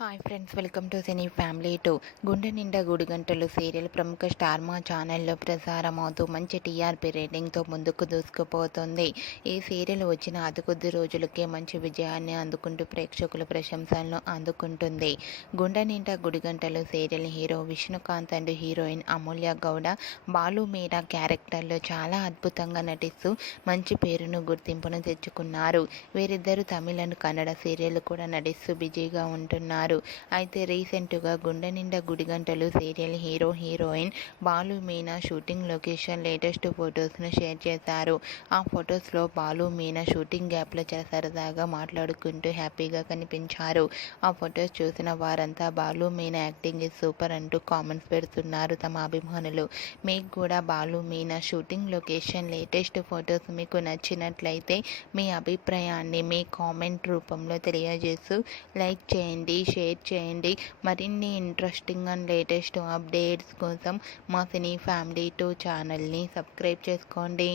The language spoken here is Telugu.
Hi friends, welcome to cine family two. గుండె నిండా గుడిగంటలు సీరియల్ ప్రముఖ స్టార్ మా ఛానల్లో ప్రసారమవుతూ మంచి టీఆర్పీ రేటింగ్తో ముందుకు దూసుకుపోతుంది. ఈ సీరియల్ వచ్చిన అతి కొద్ది రోజులకే మంచి విజయాన్ని అందుకుంటూ ప్రేక్షకుల ప్రశంసలను అందుకుంటుంది. Gunde Ninda Gudigantalu serial hero Vishnukanth and heroine Amulya Gowda, Balu Meera క్యారెక్టర్లో చాలా అద్భుతంగా నటిస్తూ మంచి పేరును గుర్తింపును తెచ్చుకున్నారు. వీరిద్దరూ తమిళ అండ్ కన్నడ సీరియల్ కూడా నటిస్తూ బిజీగా ఉంటున్నారు. అయితే రీసెంట్గా Gunde Ninda Gudigantalu serial hero heroine Balu Meena shooting location latest ఫొటోస్ను షేర్ చేశారు. ఆ ఫొటోస్లో బాలు మీనా షూటింగ్ గ్యాప్లో చాలా సరదాగా మాట్లాడుకుంటూ హ్యాపీగా కనిపించారు. ఆ ఫొటోస్ చూసిన వారంతా Balu Meena acting is super అంటూ కామెంట్స్ పెడుతున్నారు తమ అభిమానులు. మీకు కూడా Balu Meena shooting location latest photos మీకు నచ్చినట్లయితే మీ అభిప్రాయాన్ని మీ కామెంట్ రూపంలో తెలియజేస్తూ లైక్ చేయండి, షేర్ చేయండి. మరిన్ని ఇంట్రెస్టింగ్ అండ్ లేటెస్ట్ అప్డేట్స్ కోసం మా సినీ ఫ్యామిలీ 2 ఛానల్ని సబ్స్క్రైబ్ చేసుకోండి.